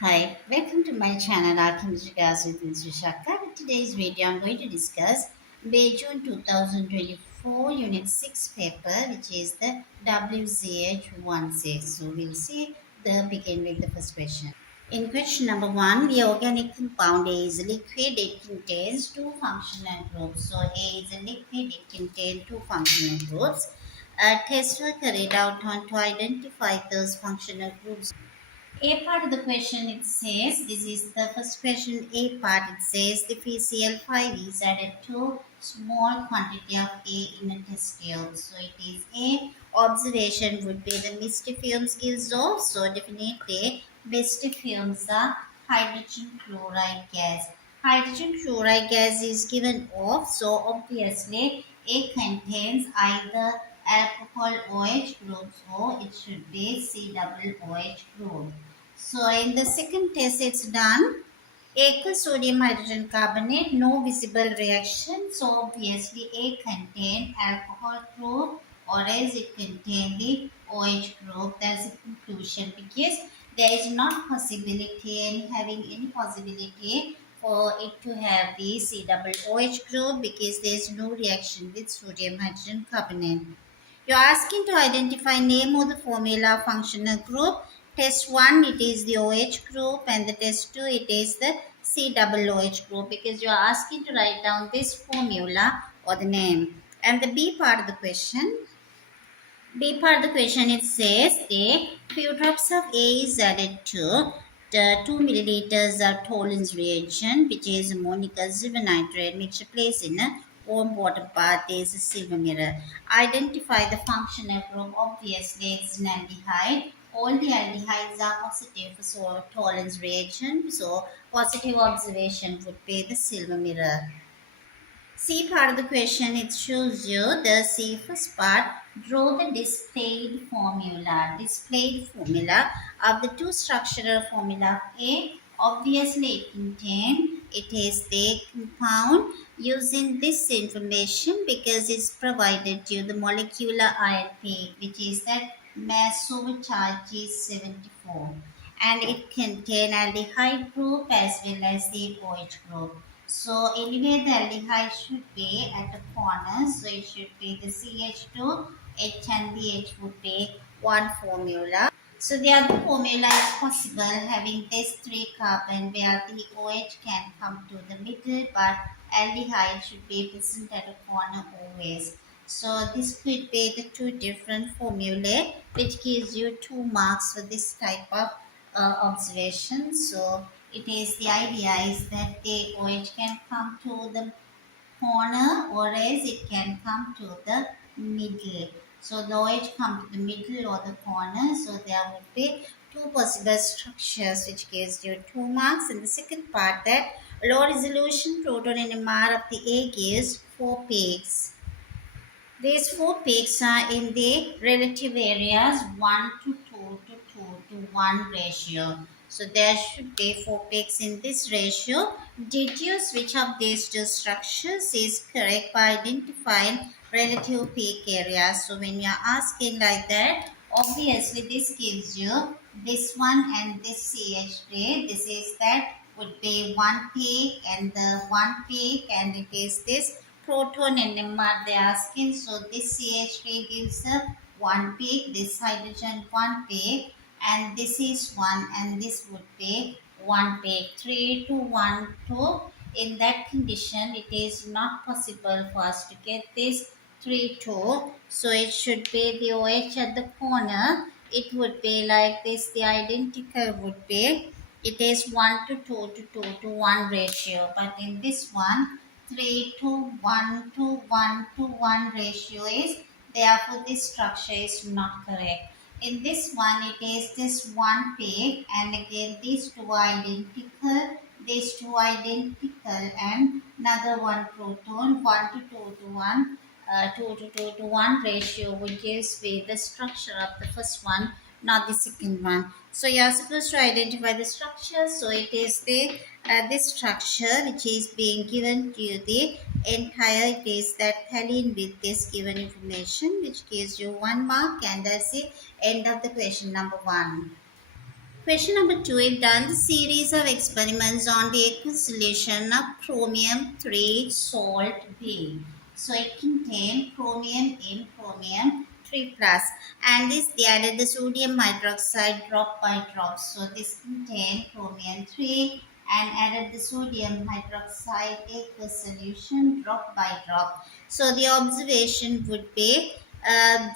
Hi, welcome to my channel IAL Chemistry with Vishaka. In today's video, I'm going to discuss May June 2024 Unit 6 paper, which is the WCH16. So we'll see begin with the first question. In question number 1, the organic compound A is a liquid. It contains two functional groups. So A is a liquid. It contains two functional groups. Tests were carried out to identify those functional groups. A part of the question it says, this is the first question, A part it says the PCl5 is added to small quantity of A in a test tube. So it is A. Observation would be the misty fumes gives off. So definitely misty fumes are hydrogen chloride gas. Hydrogen chloride gas is given off. So obviously A contains either alcohol OH group or it should be C double OH group. So in the second test it's done. Aqueous sodium hydrogen carbonate, no visible reaction. So obviously A contain alcohol group or else it contain the OH group. That's the conclusion because there is not possibility in having any possibility for it to have the C double OH group because there is no reaction with sodium hydrogen carbonate. You're asking to identify name of the formula functional group. Test 1 it is the OH group and the test 2 it is the C double OH group because you are asking to write down this formula or the name. And the B part of the question, it says a few drops of A is added to the 2 milliliters of Tollens reagent, which is ammonic silver nitrate mixture placed in a warm water bath. There is a silver mirror. Identify the functional group. Obviously, it's an aldehyde. All the aldehydes are positive for Tollens reagent. So, positive observation would be the silver mirror. C part of the question, it shows you the C first part. Draw the displayed formula. Displayed formula of the two structural formula of A. Obviously, it is the compound using this information because it's provided to you the molecular ion peak, which is that mass over charge is 74, and it contains aldehyde group as well as the OH group. So anyway, the aldehyde should be at the corner. So it should be the CH2, H and the H would be one formula. So the other formula is possible having this 3 carbon where the OH can come to the middle but aldehyde should be present at a corner always. So this could be the two different formulae which gives you 2 marks for this type of observation. So it is the idea is that the OH can come to the corner or else it can come to the middle. So the OH come to the middle or the corner. So there would be two possible structures which gives you 2 marks. And the second part that low resolution proton NMR of the A gives 4 peaks. These 4 peaks are in the relative areas 1 to 2 to 2 to 1 ratio. So there should be 4 peaks in this ratio. Deduce which of these two structures is correct by identifying relative peak areas. So when you are asking like that, obviously this gives you this one and this CH3. This is that would be 1 peak and the 1 peak and it is this proton NMR they are asking. So this CH3 gives a 1 peak, this hydrogen 1 peak, and this is 1 and this would be 1 peak. 3 to 1 2. In that condition, it is not possible for us to get this 3 2. So it should be the OH at the corner. It would be like this. The identical would be it is 1 to 2 to 2 to 1 ratio. But in this one, 3 to 1 to 1 to 1 ratio is, therefore this structure is not correct. In this one it is this 1 peak and again these two identical and another one proton 1 to 2 to 1 2 to 2 to 1 ratio which is with the structure of the first one, not the second one. So you are supposed to identify the structure. So it is the this structure which is being given to you the entire, it is that thalline with this given information which gives you 1 mark, and that's the end of the question number 1. Question number 2. If done the series of experiments on the aqueous solution of chromium 3 salt B. So it contained chromium in chromium 3 plus, and this they added the sodium hydroxide drop by drop. So this contained chromium 3 and added the sodium hydroxide aqueous solution drop by drop. So the observation would be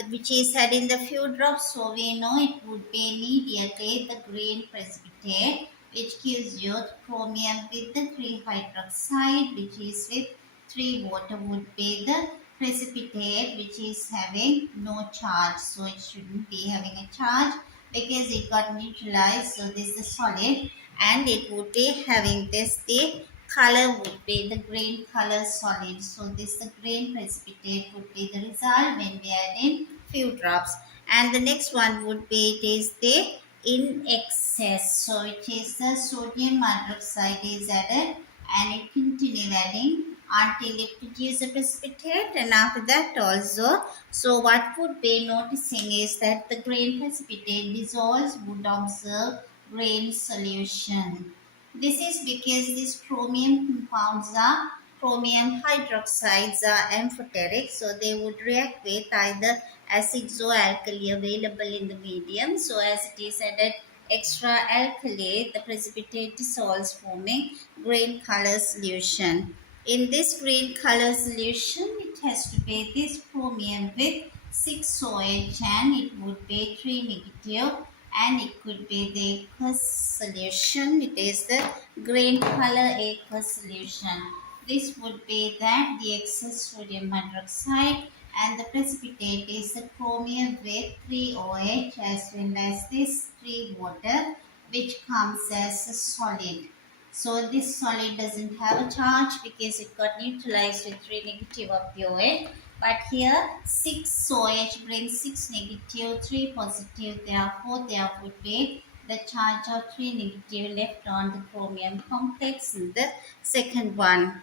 which is had in the few drops, so we know it would be immediately the green precipitate, which gives you chromium with the 3 hydroxide, which is with 3 water, would be the precipitate, which is having no charge. So it shouldn't be having a charge because it got neutralized. So this is the solid, and it would be having this the color would be the green color solid. So this the green precipitate would be the result when we add in few drops. And the next one would be it is the in excess. So it is the sodium hydroxide is added, and it continue adding until it produces a precipitate, and after that also. So what would be noticing is that the green precipitate dissolves would observe green solution. This is because these chromium compounds are chromium hydroxides are amphoteric, so they would react with either acids or alkali available in the medium. So as it is added extra alkali, the precipitate dissolves forming green color solution. In this green color solution, it has to be this chromium with 6 OH, and it would be 3 negative, and it could be the aqueous solution. It is the green color aqueous solution. This would be that the excess sodium hydroxide, and the precipitate is the chromium with 3 OH as well as this 3 water, which comes as a solid. So this solid doesn't have a charge because it got neutralized with 3 negative of the OH. But here 6 OH brings 6 negative, 3 positive. Therefore, there would be the charge of 3 negative left on the chromium complex in the second one.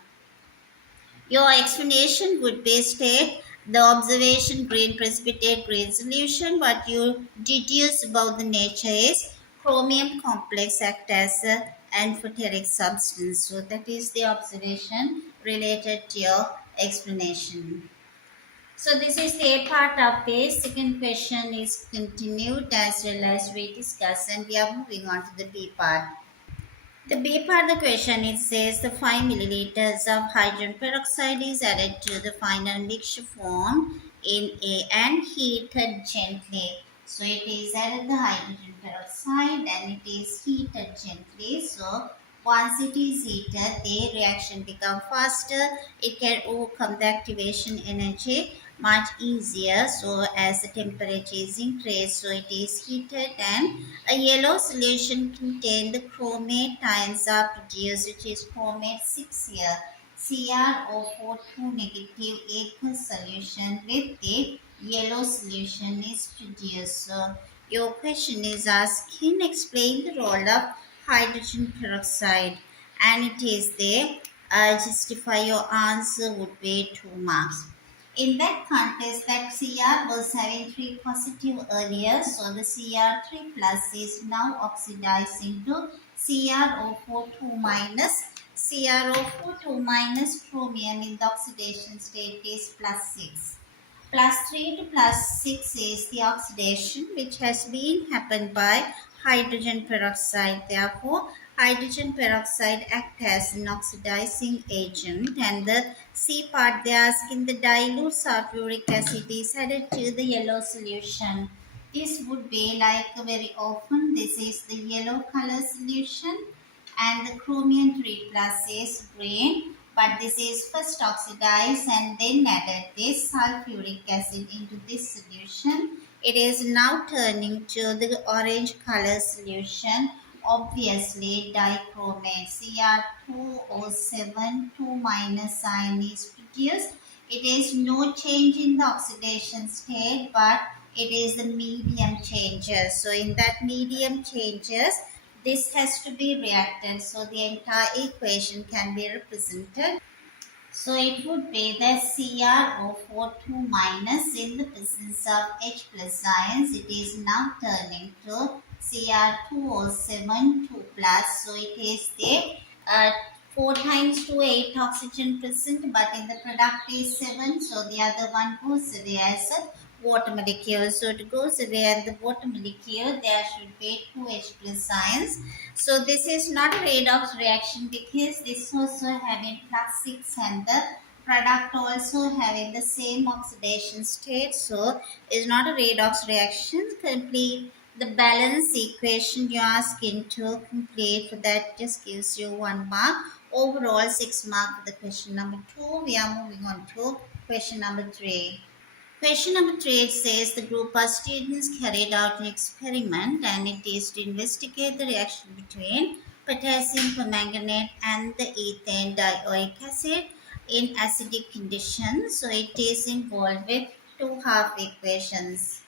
Your explanation would be state the observation green precipitate green solution. What you deduce about the nature is chromium complex act as a amphoteric substance. So that is the observation related to your explanation. So this is the A part of this. Second question is continued as well as we discuss, and we are moving on to the B part. The B part of the question, it says the 5 milliliters of hydrogen peroxide is added to the final mixture formed in A and heated gently. So it is added the hydrogen peroxide and it is heated gently. So once it is heated, the reaction becomes faster. It can overcome the activation energy much easier. So as the temperature is increased, so it is heated, and a yellow solution contains the chromate ions are produced, which is chromate 6 here. CrO4 negative aqueous solution with the yellow solution is produced. So your question is asking explain the role of hydrogen peroxide, and it is there. Justify your answer would be 2 marks. In that context, that Cr was having 3 positive earlier, so the Cr3 plus is now oxidizing to CrO4 2 minus. CrO4 2 minus chromium in the oxidation state is plus 6. Plus 3 to plus 6 is the oxidation which has been happened by hydrogen peroxide. Therefore, hydrogen peroxide acts as an oxidizing agent, and the C part they are asking the dilute sulfuric acid is added to the yellow solution. This would be like very often this is the yellow color solution, and the chromium 3 plus is green, but this is first oxidized and then added this sulfuric acid into this solution. It is now turning to the orange color solution. Obviously dichromate Cr2O7 2 minus ion is produced. It is no change in the oxidation state, but it is the medium changes. So in that medium changes, this has to be reacted. So the entire equation can be represented. So it would be that CrO4 2 minus in the presence of H plus ions. It is now turning to Cr2O7 2 plus. So it is there 4 times 2 8 oxygen present, but in the product is 7. So the other one goes away as a water molecule. So it goes away and the water molecule there should be 2H plus ions. So this is not a redox reaction because this also having plus 6 and the product also having the same oxidation state. So it's not a redox reaction. Complete the balance equation you ask into complete. For that just gives you 1 mark. Overall 6 mark for the question number 2. We are moving on to question number 3. Question number 3 it says the group of students carried out an experiment and it is to investigate the reaction between potassium permanganate and the ethane dioic acid in acidic conditions. So it is involved with two half equations.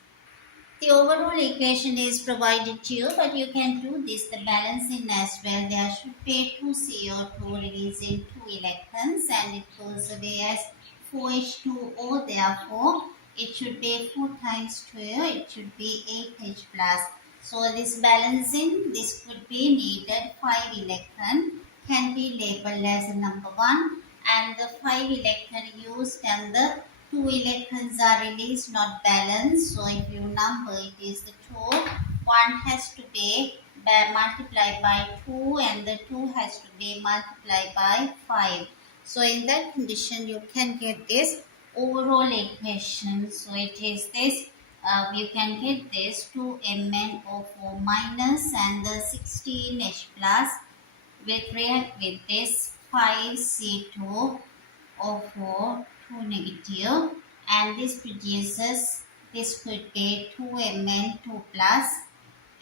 The overall equation is provided to you, but you can do this the balancing as well. There should be 2 CO2 releasing 2 electrons and it goes away as 4H2O. Therefore, it should be 4 times 2, it should be 8H plus. So this balancing, this could be needed 5 electron can be labeled as a number 1 and the 5 electron used and the 2 electrons are released not balanced. So if you number it is the 2, 1 has to be multiplied by 2 and the 2 has to be multiplied by 5. So in that condition you can get this overall equation. So it is this you can get this 2MnO4 minus and the 16H plus will react with this 5C2O4 2 negative and this produces this could be 2Mn2 plus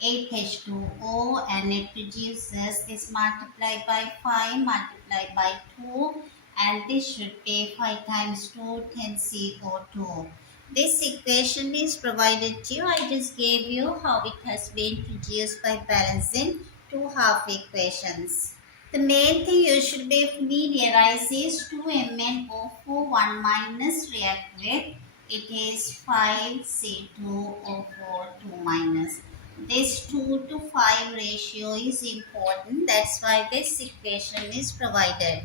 8H2O and it produces this multiplied by 5 multiplied by 2 and this should be 5 times 2 10CO2. This equation is provided to you. I just gave you how it has been produced by balancing two half equations. The main thing you should be familiarized is 2MnO4 1 minus react with it is 5C2O4 2 minus. This 2 to 5 ratio is important. That's why this equation is provided.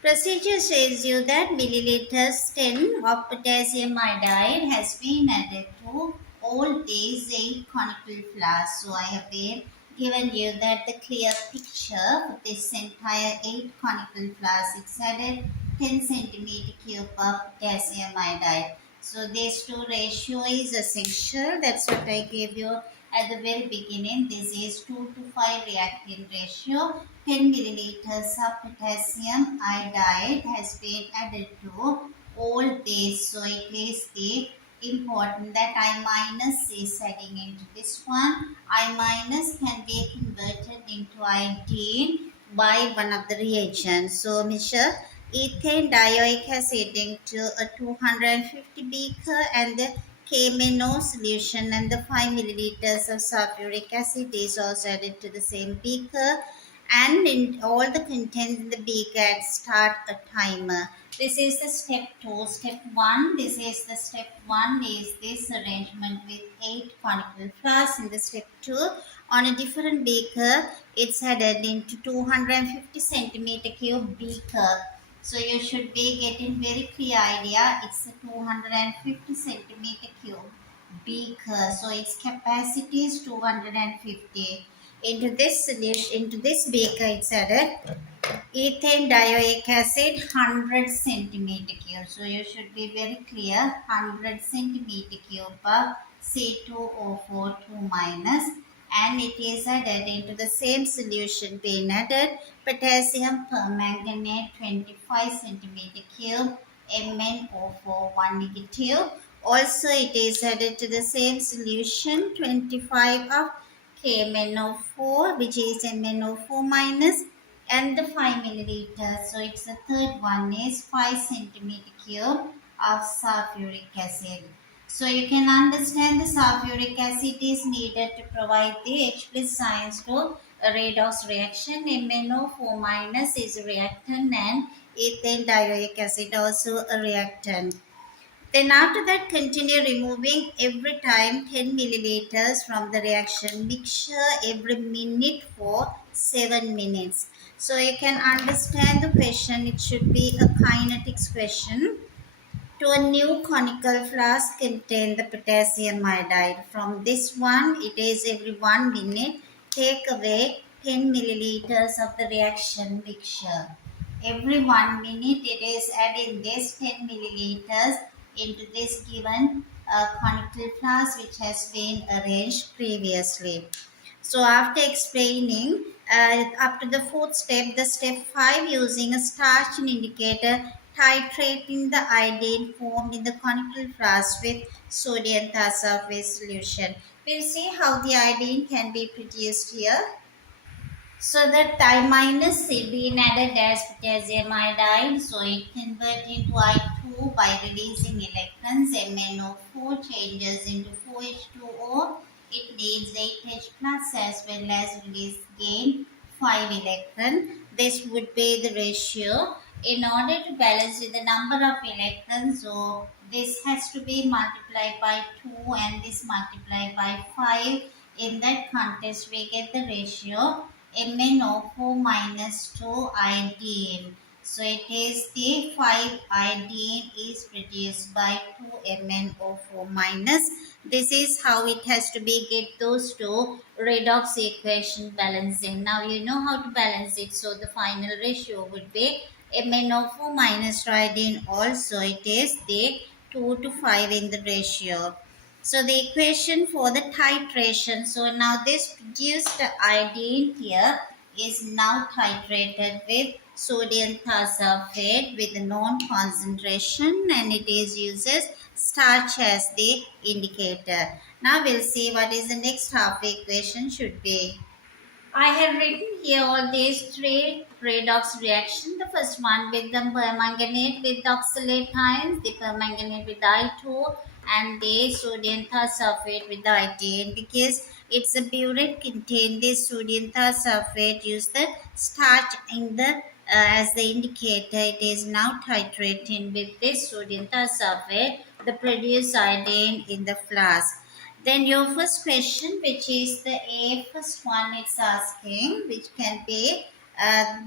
Procedure says you that milliliters 10 of potassium iodide has been added to all these 8 conical flasks. So I have been given you that the clear picture for this entire 8 conical flasks. It's added 10 centimeter cube of potassium iodide. So this two ratio is essential. That's what I gave you at the very beginning. This is 2 to 5 reactant ratio. 10 milliliters of potassium iodide has been added to all this. So it is the important that I minus is adding into this one. I minus can be converted into iodine by one of the reagents. So measure ethane dioic acid into a 250 beaker and the KMNO solution and the 5 milliliters of sulfuric acid is also added to the same beaker and in all the contents in the beaker start a timer. This is the step 2. Step 1, this is the step 1 is this arrangement with 8 conical flasks. In the step 2, on a different beaker, it's added into 250 centimeter cube beaker. So you should be getting very clear idea. It's a 250 centimeter cube beaker. So its capacity is 250. Into this solution, into this beaker, it's added ethane dioic acid 100 centimeter cube. So you should be very clear 100 centimeter cube of C2O4 2 minus and it is added into the same solution being added potassium permanganate 25 centimeter cube MnO4 1 negative. Also it is added to the same solution 25 of KMnO4 which is MnO4 minus and the 5 milliliters. So it's the third one is 5 centimeter cube of sulfuric acid. So you can understand the sulfuric acid is needed to provide the H plus ions to a redox reaction. MnO4 minus is a reactant and ethane dioic acid also a reactant. Then after that, continue removing every time 10 milliliters from the reaction mixture every minute for 7 minutes. So you can understand the question. It should be a kinetics question. To a new conical flask contain the potassium iodide. From this one, it is every 1 minute. Take away 10 milliliters of the reaction mixture. Every 1 minute, it is adding this 10 milliliters into this given conical flask which has been arranged previously. So after explaining up to the fourth step, the step 5 using a starch indicator, titrating the iodine formed in the conical flask with sodium thiosulfate solution. We'll see how the iodine can be produced here. So the minus C being added as potassium iodide, so it converts into I2 by releasing electrons. MnO4 changes into 4H2O. It needs 8H plus as well as release gain 5 electron. This would be the ratio. In order to balance with the number of electrons, so this has to be multiplied by 2 and this multiplied by 5. In that context, we get the ratio MnO4 minus 2 iodine. So it is the 5 iodine is produced by 2 MnO4 minus. This is how it has to be get those two redox equation balancing. Now you know how to balance it. So the final ratio would be MnO4 minus iodine. Also it is the 2 to 5 in the ratio. So the equation for the titration. So now this produced iodine here is now titrated with sodium thiosulfate with a known concentration, and it is uses starch as the indicator. Now we'll see what is the next half equation should be. I have written here all these three redox reactions. The first one with the permanganate with oxalate ions, the permanganate with I2, and the sodium thiosulfate with the iodine. Because it's a burette contain this sodium thiosulfate, use the starch in the as the indicator. It is now titrating with this sodium thiosulfate, the produced iodine in the flask. Then your first question, which is the first one, it's asking, which can be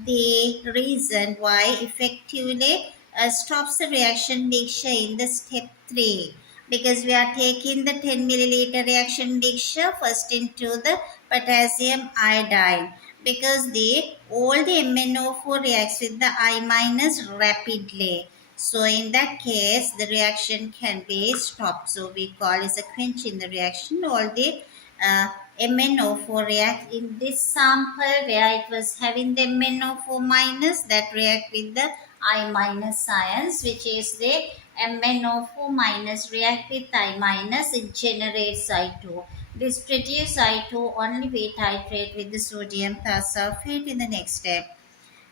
the reason why effectively stops the reaction mixture in the step 3. Because we are taking the 10 milliliter reaction mixture first into the potassium iodide. Because all the MnO4 reacts with the I minus rapidly. So in that case, the reaction can be stopped. So we call it a quench in the reaction. All the MnO4 react in this sample where it was having the MnO4 minus that react with the I minus ions, which is the MnO4 minus react with I minus, it generates I2. This produce I2 only we titrate with the sodium thiosulfate in the next step.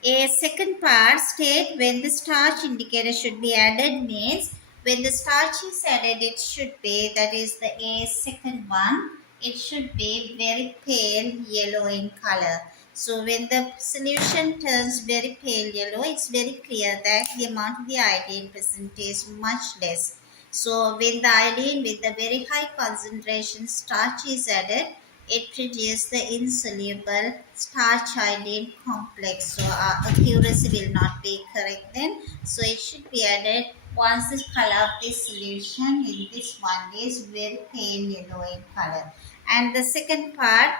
A second part state when the starch indicator should be added means when the starch is added it should be, that is the A second one, it should be very pale yellow in color. So when the solution turns very pale yellow, it's very clear that the amount of the iodine present is much less. So when the iodine with the very high concentration starch is added, it produces the insoluble starch iodine complex. So our accuracy will not be correct then. So it should be added once the color of this solution in this one is very pale yellow in color. And the second part,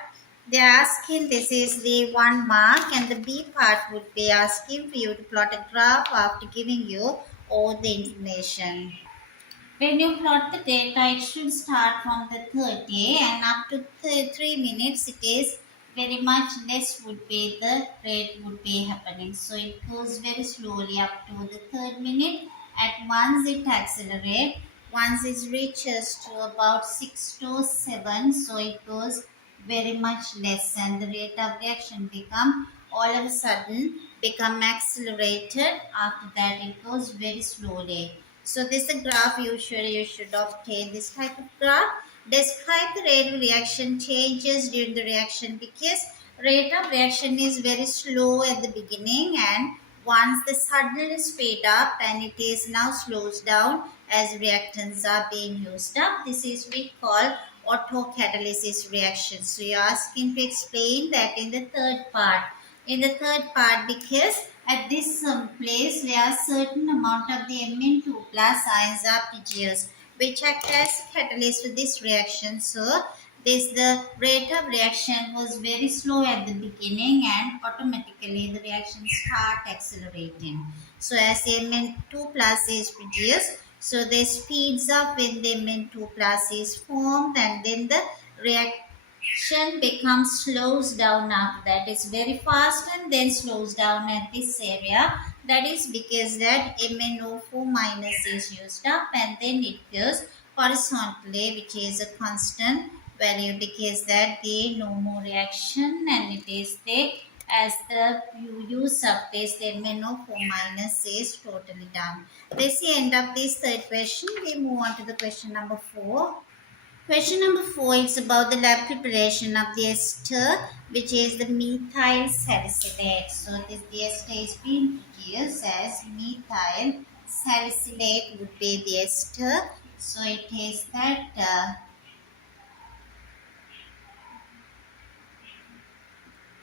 they are asking, this is the 1 mark, and the B part would be asking for you to plot a graph after giving you all the information. When you plot the data, it should start from the 30 and up to 3 minutes. It is very much less would be the rate would be happening. So it goes very slowly up to the 3rd minute. At once it accelerates. Once it reaches to about 6 to 7, so it goes very much less, and the rate of reaction become all of a sudden become accelerated. After that it goes very slowly. So this is a graph usually you should obtain this type of graph. Describe the rate of reaction changes during the reaction, because rate of reaction is very slow at the beginning and Once the suddenly speed up and it is now slows down as reactants are being used up. This is we call autocatalysis reaction. So you are asking to explain that in the third part. In the third part, because at this place there are certain amount of the Mn2 plus ions are produced, which act as catalyst to this reaction. So this the rate of reaction was very slow at the beginning and automatically the reaction start accelerating. So as Mn2 plus is produced, so this speeds up when the Mn2 plus is formed and then the reaction becomes slows down after that. It's very fast and then slows down at this area. That is because that MnO4 minus is used up and then it goes horizontally, which is a constant value because that the no more reaction and it is the as the you use up this the MnO4 minus is totally done. This is the end of this third question. We move on to the question number 4. Question number 4 is about the lab preparation of the ester, which is the methyl salicylate. So this the ester is being produced as methyl salicylate would be the ester. So it is that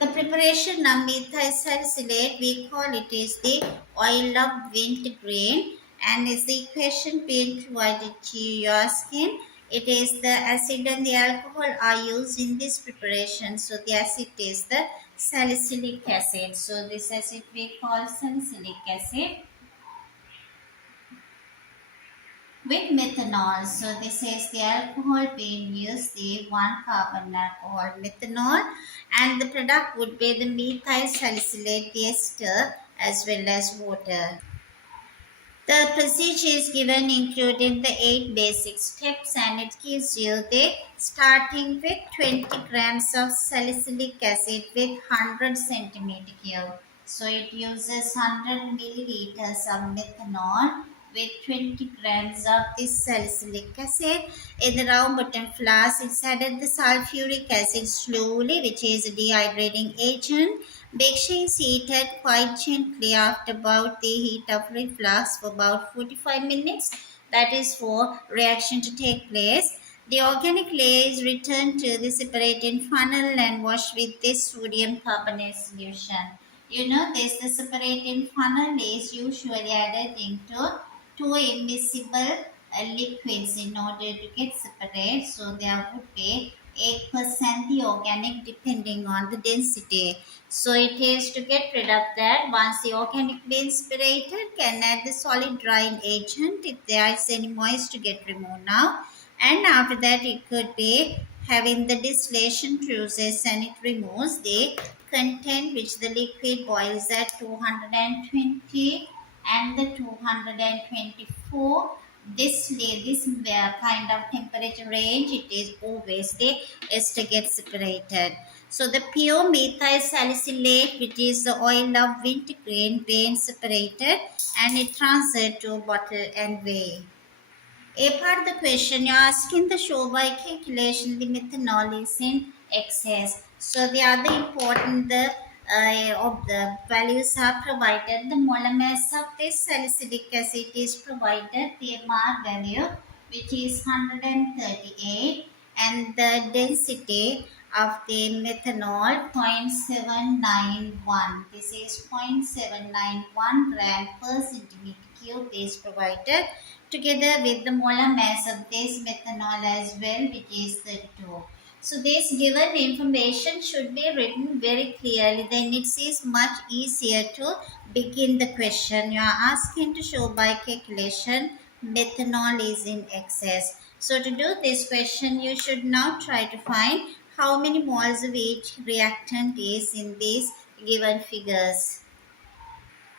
the preparation of methyl salicylate, we call it is the oil of wintergreen and is the equation being provided to your skin. It is the acid and the alcohol are used in this preparation. So the acid is the salicylic acid. So this acid we call salicylic acid with methanol. So this is the alcohol being used, the 1-carbon alcohol methanol, and the product would be the methyl salicylate ester as well as water. The procedure is given including the 8 basic steps and it gives you the starting with 20 grams of salicylic acid with 100 centimeter cube. So it uses 100 milliliters of methanol with 20 grams of this salicylic acid. In the round bottom flask, it's added the sulfuric acid slowly, which is a dehydrating agent. Mixture is heated quite gently after about the heat of reflux for about 45 minutes. That is for reaction to take place. The organic layer is returned to the separating funnel and washed with this sodium carbonate solution. You know this, the separating funnel is usually added into two immiscible liquids in order to get separate. So there would be 8% the organic depending on the density. So it is to get rid of that. Once the organic being separated, can add the solid drying agent if there is any moist to get removed now. And after that it could be having the distillation process and it removes the content which the liquid boils at 220 and the 224. This kind of temperature range, it is always the ester gets separated. So the pure methyl salicylate, which is the oil of wintergreen, being separated and it transferred to a bottle and weigh. A part of the question you're asking the show by calculation the methanol is in excess. So the other important of the values are provided. The molar mass of this salicylic acid is provided. The MR value which is 138 and the density of the methanol 0.791. This is 0.791 gram per centimeter cube is provided together with the molar mass of this methanol as well, which is 32. So this given information should be written very clearly, then it is much easier to begin the question. You are asking to show by calculation methanol is in excess. So to do this question, you should now try to find how many moles of each reactant is in these given figures.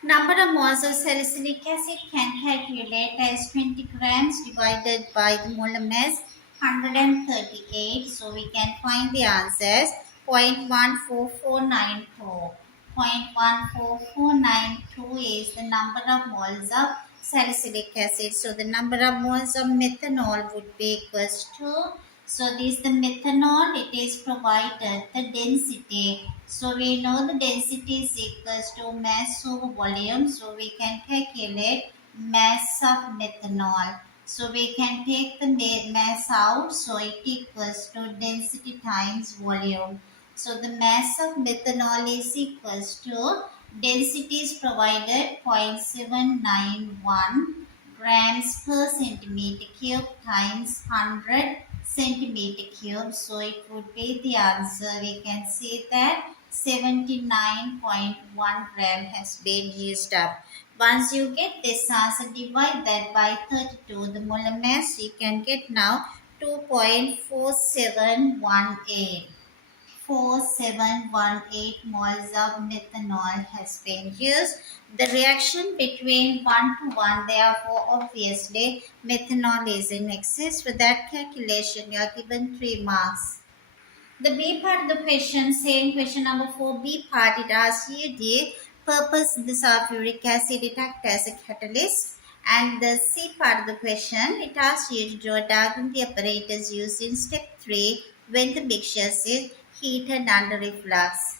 Number of moles of salicylic acid can calculate as 20 grams divided by the molar mass 138. So we can find the answers 0.14492. 0.14492 is the number of moles of salicylic acid. So the number of moles of methanol would be equals to, so this is the methanol, it is provided the density So we know the density is equals to mass over volume. So we can calculate mass of methanol. So we can take the mass out. So it equals to density times volume. So the mass of methanol is equals to density is provided 0.791 grams per centimeter cube times 100 centimeter cube. So it would be the answer. We can see that 79.1 gram has been used up. Once you get this answer, divide that by 32. The molar mass you can get now 2.4718. 4718 moles of methanol has been used. The reaction between 1 to 1, therefore obviously methanol is in excess. For that calculation you are given 3 marks. The B part of the question, same question number 4B part, it asks you the purpose of the sulfuric acid it acts as a catalyst. And the C part of the question, it asks you to draw a diagram of the apparatus used in step 3 when the mixture is heated under reflux.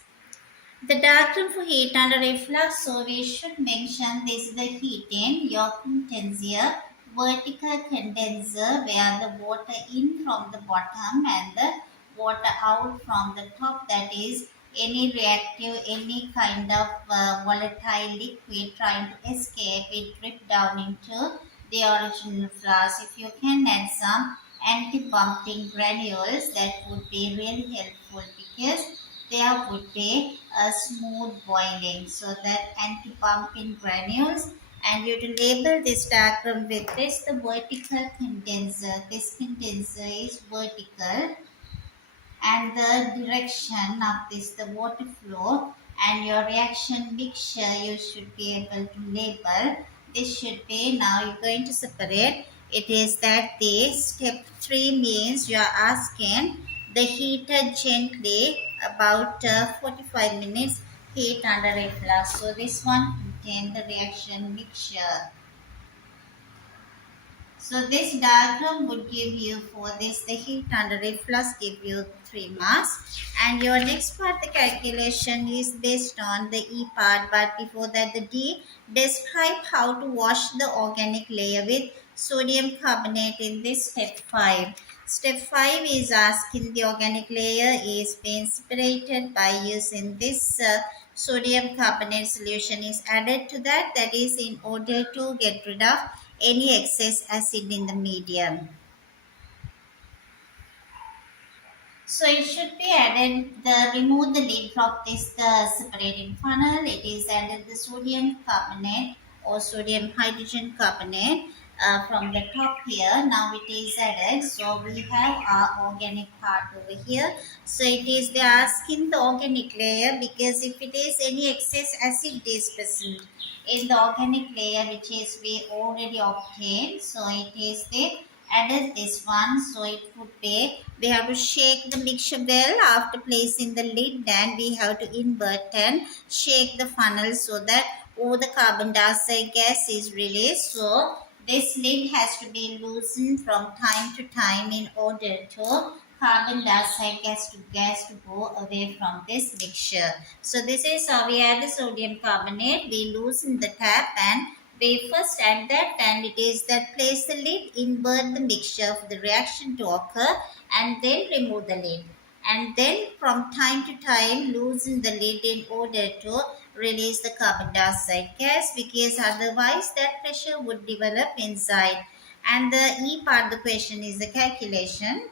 The diagram for heat under reflux, so we should mention this is the heating, your condenser, vertical condenser where the water in from the bottom and the water out from the top, that is any reactive, any kind of volatile liquid trying to escape, it drip down into the original flask. If you can add some anti-bumping granules, that would be really helpful because there would be a smooth boiling. So that anti-bumping granules, and you to label this diagram with this, the vertical condenser. This condenser is vertical and the direction of this the water flow, and your reaction mixture you should be able to label. This should be, now you're going to separate. It is that the step 3 means you are asking the heater gently about 45 minutes heat under reflux. So this one contains the reaction mixture. So this diagram would give you, for this the heat under reflux, give you 3 marks. And your next part, the calculation is based on the E part, but before that the D, describe how to wash the organic layer with sodium carbonate in this step 5. Step 5 is asking the organic layer is being separated by using this sodium carbonate solution is added to that, that is in order to get rid of any excess acid in the medium. So it should be added, remove the lid from this separating funnel. It is added the sodium carbonate or sodium hydrogen carbonate from the top here. Now it is added. So we have our organic part over here. So it is they are asking the organic layer because if it is any excess acid is present in the organic layer which is we already obtained. So it is the added this one. So it would be, we have to shake the mixture well after placing the lid, and we have to invert and shake the funnel so that all the carbon dioxide gas is released. So this lid has to be loosened from time to time in order to carbon dioxide gas to go away from this mixture. So this is how we add the sodium carbonate. We loosen the tap and we first add that, and it is that place the lid, invert the mixture for the reaction to occur, and then remove the lid. And then from time to time loosen the lid in order to release the carbon dioxide gas, because otherwise that pressure would develop inside. And the E part of the question is the calculation.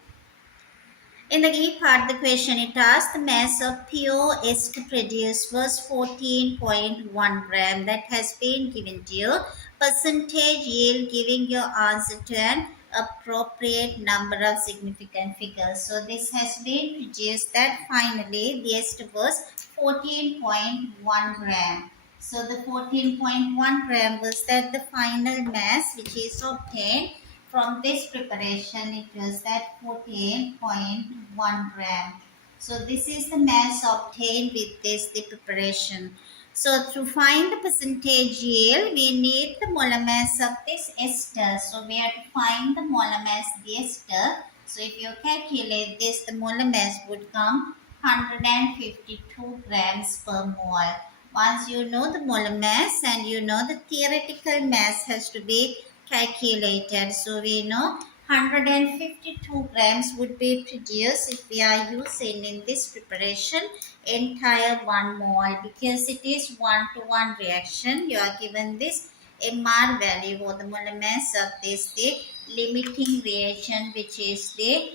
In the E part, the question it asks the mass of pure ester produced was 14.1 gram. That has been given to you. Percentage yield giving your answer to an appropriate number of significant figures. So this has been produced that finally the ester was 14.1 gram. So the 14.1 gram was that the final mass which is obtained from this preparation. It was that 14.1 gram. So this is the mass obtained with this the preparation. So to find the percentage yield, we need the molar mass of this ester. So we have to find the molar mass of the ester. So if you calculate this, the molar mass would come 152 grams per mole. Once you know the molar mass and you know the theoretical mass has to be calculated. So we know 152 grams would be produced if we are using in this preparation entire 1 mole, because it is 1-to-1 reaction. You are given this MR value or the molar mass of this, the limiting reagent, which is the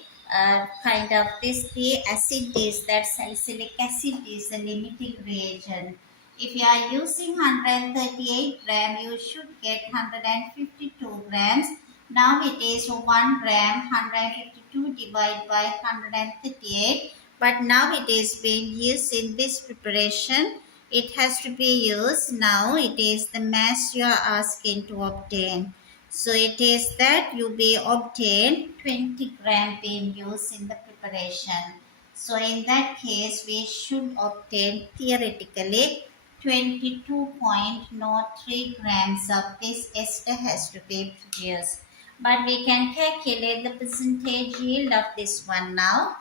kind of this, the acid is that salicylic acid is the limiting reagent. If you are using 138 gram, you should get 152 grams. Now it is 1 gram, 152 divided by 138. But now it is being used in this preparation. It has to be used. Now it is the mass you are asking to obtain. So it is that you be obtain 20 gram being used in the preparation. So in that case, we should obtain theoretically 22.03 grams of this ester has to be produced. But we can calculate the percentage yield of this one now.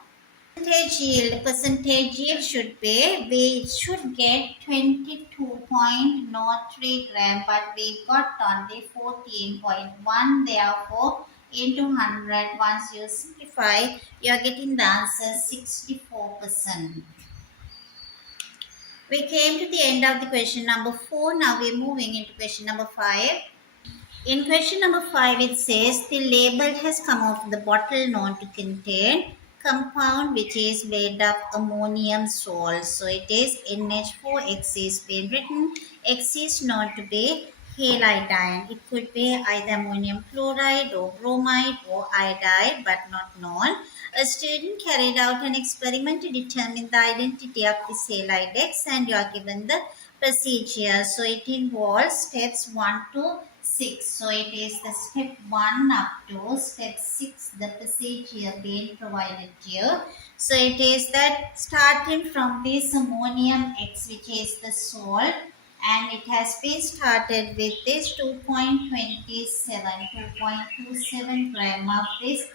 Percentage yield should be, we should get 22.03 gram, but we got only 14.1. Therefore, into 100, once you simplify, you are getting the answer 64%. We came to the end of the question number 4. Now we are moving into question number 5. In question number 5, it says the label has come off the bottle known to contain compound which is made of ammonium salt. So it is NH4X is being written. X is known to be halide ion. It could be either ammonium chloride or bromide or iodide, but not known. A student carried out an experiment to determine the identity of this halide X, and you are given the procedure. So it involves steps 1 to 6. So it is the step 1 up to step 6, the procedure being provided here. So it is that starting from this ammonium X, which is the salt, and it has been started with this 2.27 gram of this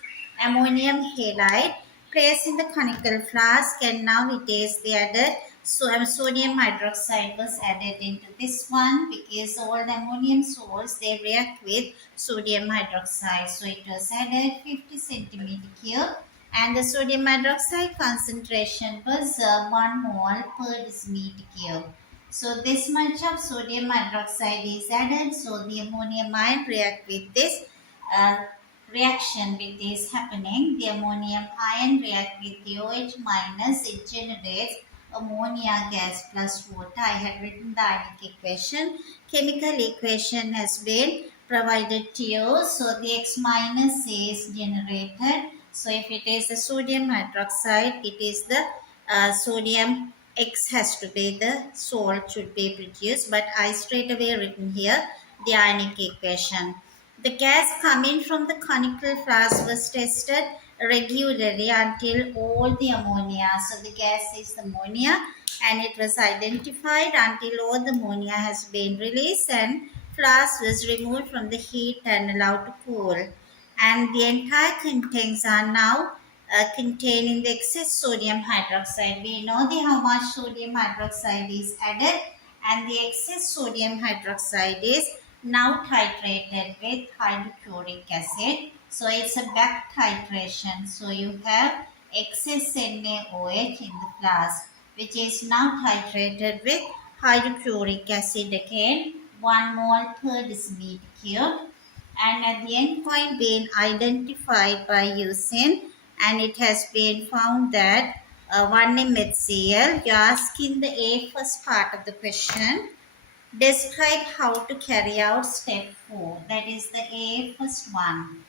ammonium halide placed in the conical flask, and now it is the added sodium hydroxide was added into this one, because all the ammonium salts they react with sodium hydroxide. So it was added 50 centimeter cube, and the sodium hydroxide concentration was 1 mole per decimeter cube. So this much of sodium hydroxide is added. So the ammonium ion react with this reaction with this happening. The ammonium ion react with the OH minus. It generates ammonia gas plus water. I had written the ionic equation. Chemical equation has been provided to you. So the X minus is generated. So if it is the sodium hydroxide, it is the sodium X has to be the salt should be produced. But I straight away written here the ionic equation. The gas coming from the conical flask was tested regularly until all the ammonia. So the gas is the ammonia, and it was identified until all the ammonia has been released and flask was removed from the heat and allowed to cool. And the entire contents are now containing the excess sodium hydroxide. We know how much sodium hydroxide is added, and the excess sodium hydroxide is now titrated with hydrochloric acid. So it's a back titration. So you have excess NaOH in the flask, which is now titrated with hydrochloric acid again, 1 mole per decimeter cube. And at the end point being identified by using, and it has been found that 1mHCl. You are asking the A first part of the question. Describe how to carry out step 4. That is the A first one.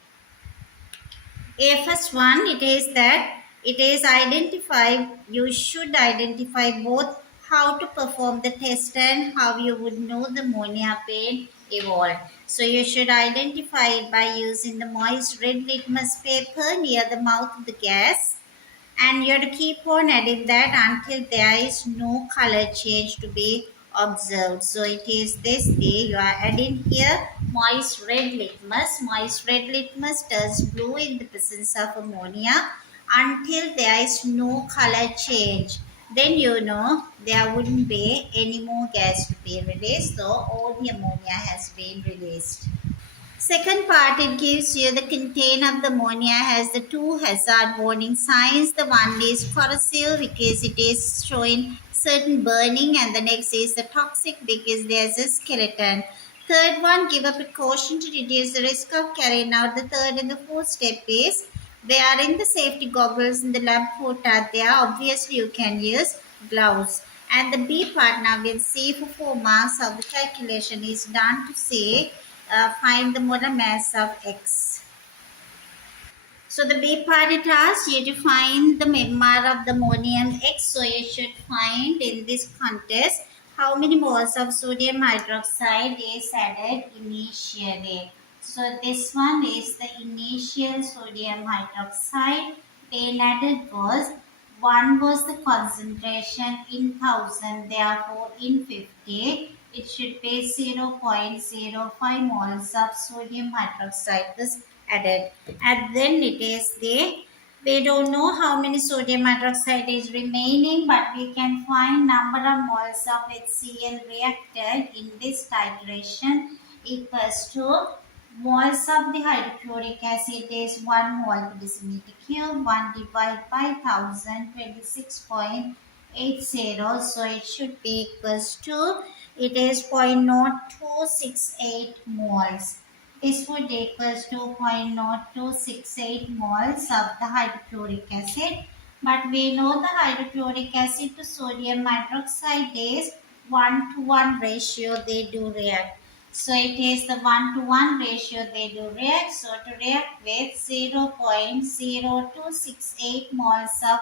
A first one, it is that it is identified, you should identify both how to perform the test and how you would know the ammonia being evolved. So you should identify it by using the moist red litmus paper near the mouth of the gas, and you have to keep on adding that until there is no color change to be observed. So it is this way you are adding here moist red litmus. Moist red litmus turns blue in the presence of ammonia until there is no color change. Then you know there wouldn't be any more gas to be released, so all the ammonia has been released. Second part, it gives you the container of the ammonia has the two hazard warning signs. The one is corrosive because it is showing certain burning, and the next is the toxic because there's a skeleton. Third one, give a precaution to reduce the risk of carrying out. The third and the fourth step is they are in the safety goggles in the lab coat are there. Obviously, you can use gloves. And the B part now we'll see for 4 marks how the calculation is done to say find the molar mass of X. So the B part it asks you to find the MR of the ammonium X. So you should find in this contest how many moles of sodium hydroxide is added initially. So this one is the initial sodium hydroxide. When added was 1 was the concentration in 1000, therefore in 50 it should be 0.05 moles of sodium hydroxide was added. And then it is the, we don't know how many sodium hydroxide is remaining, but we can find number of moles of HCl reacted in this titration equals to moles of the hydrochloric acid is 1 mole per decimeter cube, 1 divided by 1000, 26.80. So it should be equals to, it is 0.0268 moles. This would equals to 0.0268 moles of the hydrochloric acid. But we know the hydrochloric acid to sodium hydroxide is 1-to-1 ratio they do react. So it is the 1-to-1 ratio they do react. So to react with 0.0268 moles of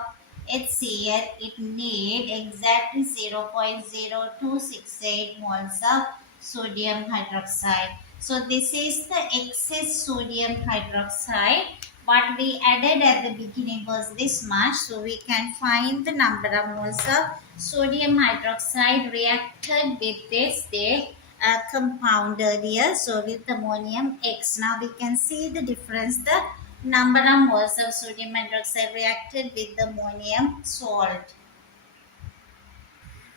HCl, it need exactly 0.0268 moles of sodium hydroxide. So this is the excess sodium hydroxide. What we added at the beginning was this much. So we can find the number of moles of sodium hydroxide reacted with this compound earlier. So with ammonium X. Now we can see the difference. The number of moles of sodium hydroxide reacted with the ammonium salt.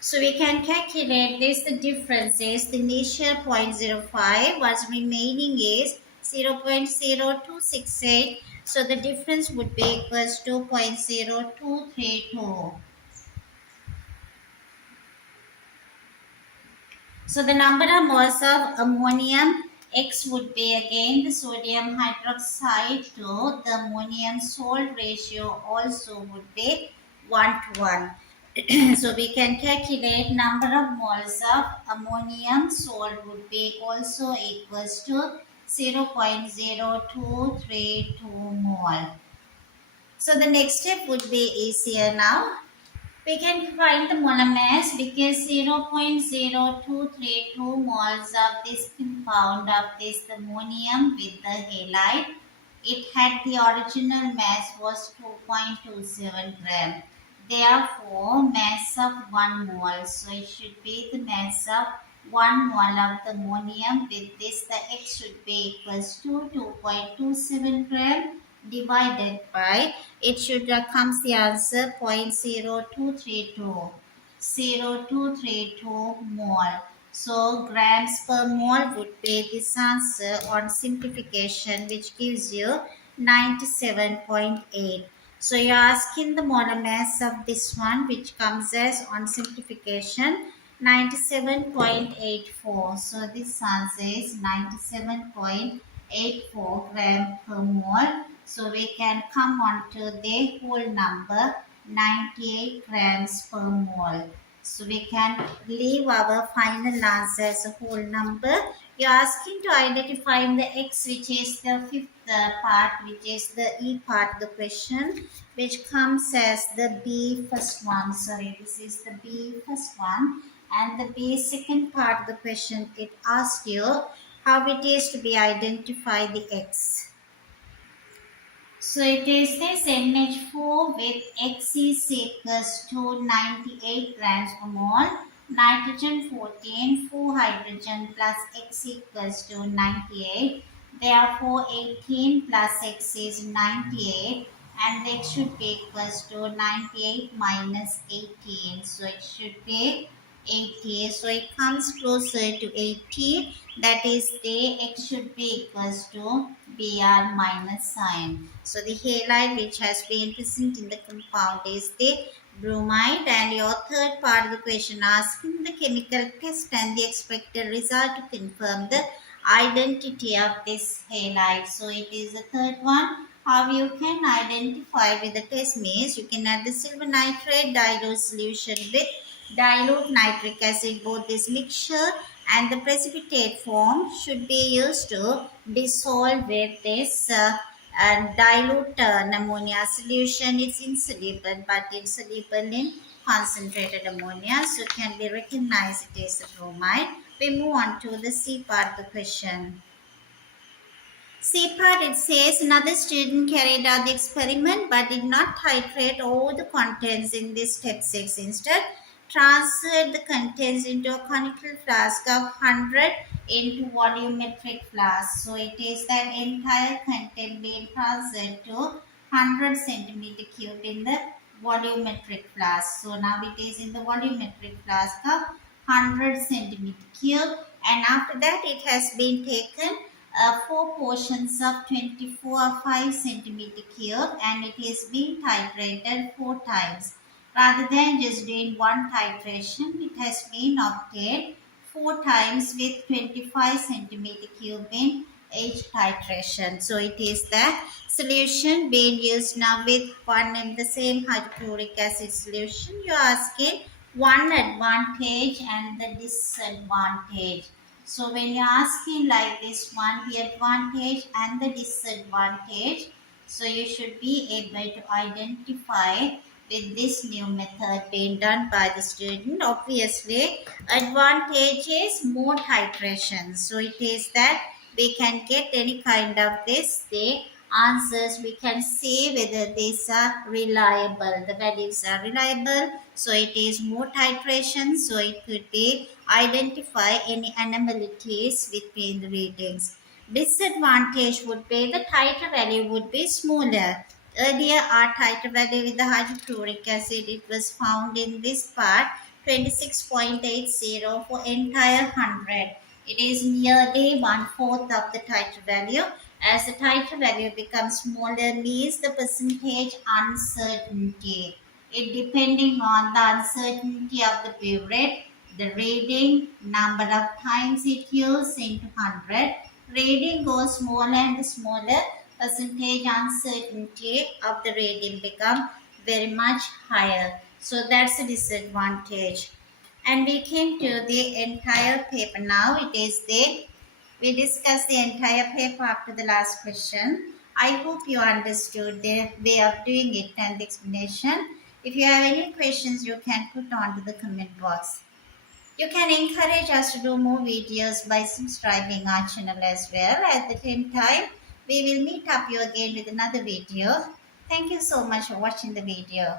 So we can calculate this. The difference is the initial 0.05, what's remaining is 0.0268. So the difference would be equals to 0.0232. So the number of moles of ammonium X would be again the sodium hydroxide to the ammonium salt ratio also would be 1-to-1. So we can calculate number of moles of ammonium salt would be also equals to 0.0232 mole. So the next step would be easier now. We can find the molar mass because 0.0232 moles of this compound of this ammonium with the halide, it had the original mass was 2.27 gram. Therefore, mass of 1 mole. So it should be the mass of 1 mole of the ammonium. With this, the X should be equals to 2.27 gram divided by, it should comes the answer 0.0232 mole. So grams per mole would be this answer on simplification, which gives you 97.8. So you're asking the molar mass of this one, which comes as on simplification 97.84. So this answer is 97.84 gram per mole. So we can come on to the whole number 98 grams per mole. So we can leave our final answer as a whole number. You're asking to identify the X, which is the fifth part, which is the E part of the question, which comes as the B first one. Sorry, this is the B first one. And the B second part of the question, it asks you how it is to be identify the X. So it is this NH4 with X is equals to 98 grams per mole, nitrogen 14, 4 hydrogen plus X equals to 98. Therefore 18 plus X is 98. and x should be equals to 98 minus 18. So it should be 80. So it comes closer to 80. That is the x should be equals to Br minus sign. So the halide which has been present in the compound is the bromide, and your third part of the question asking the chemical test and the expected result to confirm the identity of this halide. So it is the third one. How you can identify with the test means you can add the silver nitrate dilute solution with dilute nitric acid. Both this mixture and the precipitate form should be used to dissolve with this dilute ammonia solution. It's insoluble, but it's soluble in concentrated ammonia, so can be recognized it is the bromide. We move on to the C part of the question. C part, it says another student carried out the experiment but did not titrate all the contents in this step 6. Instead, transferred the contents into a conical flask of 100 into volumetric flask. So it is that entire content being transferred to 100 centimeter cube in the volumetric flask. So now it is in the volumetric flask of 100 centimeter cube, and after that it has been taken 4 portions of 24 centimeter cube, and it is being titrated 4 times. Rather than just doing one titration, it has been obtained 4 times with 25 centimeter cube in each titration. So it is the solution being used now with one and the same hydrochloric acid solution. You are asking one advantage and the disadvantage. So when you're asking like this one, the advantage and the disadvantage, so you should be able to identify with this new method being done by the student. Obviously, advantage is more titration. So it is that we can get any kind of this, the answers, we can see whether these are reliable. The values are reliable. So it is more titration. So it could be identify any anomalies between the readings. Disadvantage would be the titer value would be smaller. Earlier, our titer value with the hydrochloric acid, it was found in this part 26.80 for entire 100. It is nearly 1/4 of the titer value. As the titer value becomes smaller means the percentage uncertainty. It depending on the uncertainty of the burette, the reading, number of times it used into 100. Reading goes smaller and smaller, percentage uncertainty of the reading become very much higher. So that's a disadvantage. And we came to the entire paper now. It is we discussed the entire paper after the last question. I hope you understood the way of doing it and the explanation. If you have any questions, you can put on to the comment box. You can encourage us to do more videos by subscribing our channel as well. At the same time, we will meet up you again with another video. Thank you so much for watching the video.